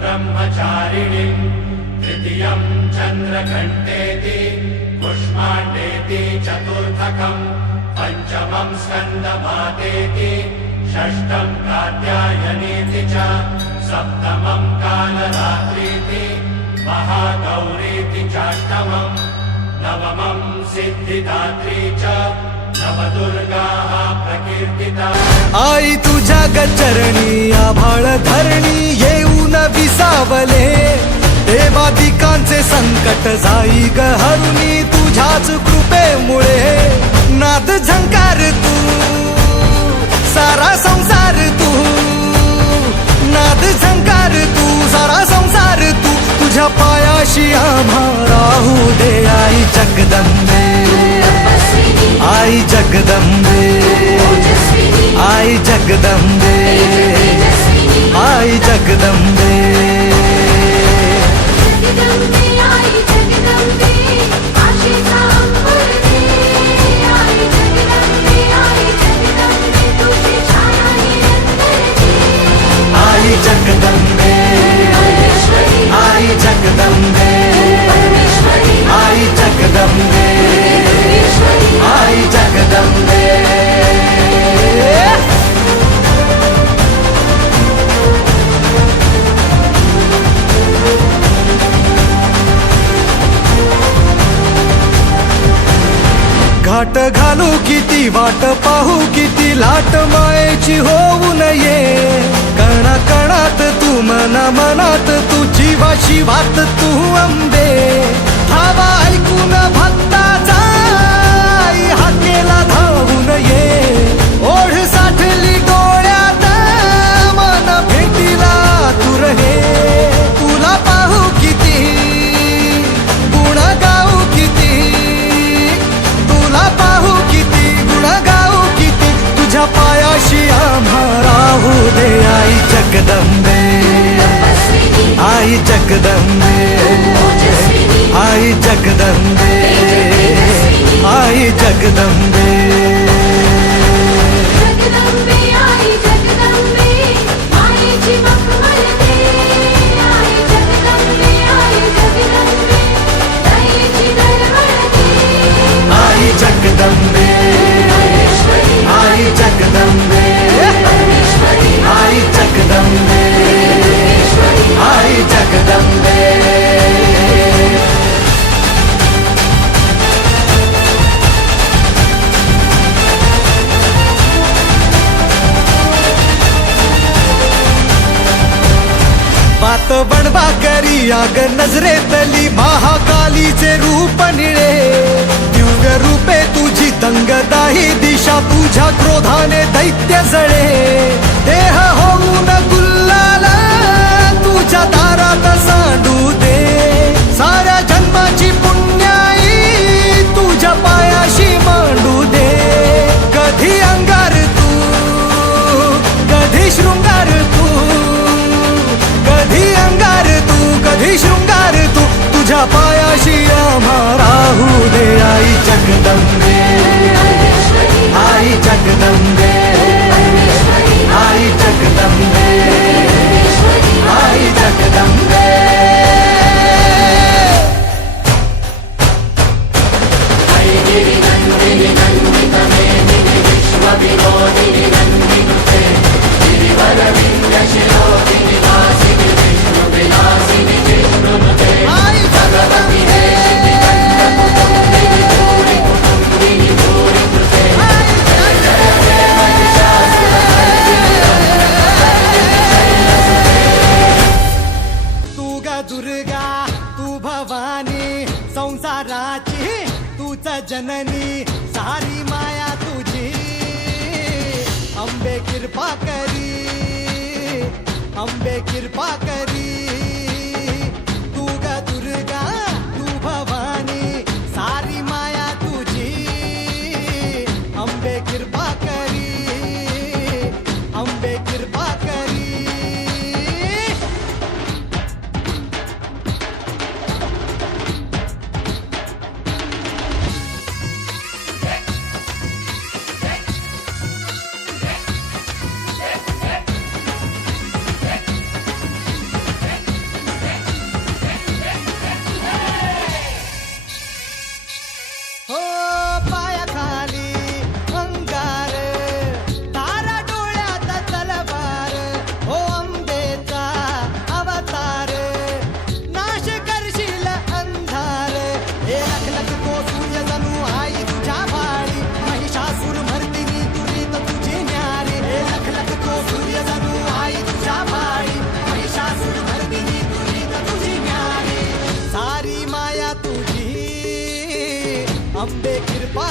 ब्रह्मचारिणीं तृतीयं चन्द्रघण्टेति कुष्माण्डेति चतुर्थकं पञ्चमं स्कन्दमातेति षष्ठं कात्यायनीति च सप्तमं कालरात्रीति महागौरीति चाष्टमं नवमं सिद्धिदात्री च नवदुर्गाः प्रकीर्तिता। आई तुझ्या गचरणी आभाळ धरणी येऊन विसावले देवादिकांचे संकट जाई ग हरुणी तुझ्याच कृपेमुळे नाद झंकार तू सारा संसार तू नाद झंकार तू सारा संसार तू तुझ्या पायाशी आम्हा राहू दे आई जगदंबे आई जगदंबे आई जगदंबे आई जगदंबे आई जगदंबे आई जगदंबे आई जगदंबे आई जगदंबे। घाट घालू किती वाट पाहू किती लाट मायेची होऊ नये कणा कणात तू मना मनात तू जीवा शिवात तू अंबे धावा ऐकून भक्ताचा हाकेला धावून ये ओढ साठली डोळ्यात मन भेटीला तू रहे तुला पाहू किती गुण गाऊ किती तुला पाहू किती गुण गाऊ किती तुझ्या पायाशी आम्हा राहू दे आई जगदंबे आई जगदंबे आई जगदंबे आई जगदंबे। आई जगदंबे आई जगदंबे आई जगदंबे आई जगदंबे। बात बनवा करी आग नजरेतली महाकालीचे रूप निळे दिव्य रूपे तुझी तंगदाही दिशा तुझ्या क्रोधाने दैत्य जळे देह होऊन गुल्लाल तुझ्या दारात सांडू दे साऱ्या जन्माची पुण्याई तुझ्या पायाशी मांडू दे कधी अंगार तू कधी शृंगार तू कधी अंगार तू कधी शृंगार तू तुझ्या पायाशी आम्हा राहू दे आई जगदंबे आई जगदंबे आई जगदंबे आई जगदंबे। गिरिनन्दिनि नन्दितमेदिनि विश्वविनोदिनि नन्दिनुते गिरिवरविन्द्यशिरोदिनि वासिनि विष्णुविलासिनि जिष्णुनुते भगवति देवी नन्दकुटुम्बिनि भूरि कुटुम्बिनि भूरि कृते जय जय जय महिषासुरमर्दिनि तू ग दुर्गा तू भवानी संसाराची तूच जननी सारी माया तुझी अंबे कृपा करी अंबे कृपा करी तू ग दुर्गा तू भवानी सारी माया तुझी अंबे कृपा करी अंबे कृपा करी। हे लख लख तो सूर्य जणू आई तुझ्या भाळी महिषासूर मर्दिनी तुरीत तुझी न्यारी हे लख लख तो सूर्य जणू आई तुझ्या भाळी महिषासूर मर्दिनी तुरीत तुझी न्यारी सारी माया तुझी अंबे कृपा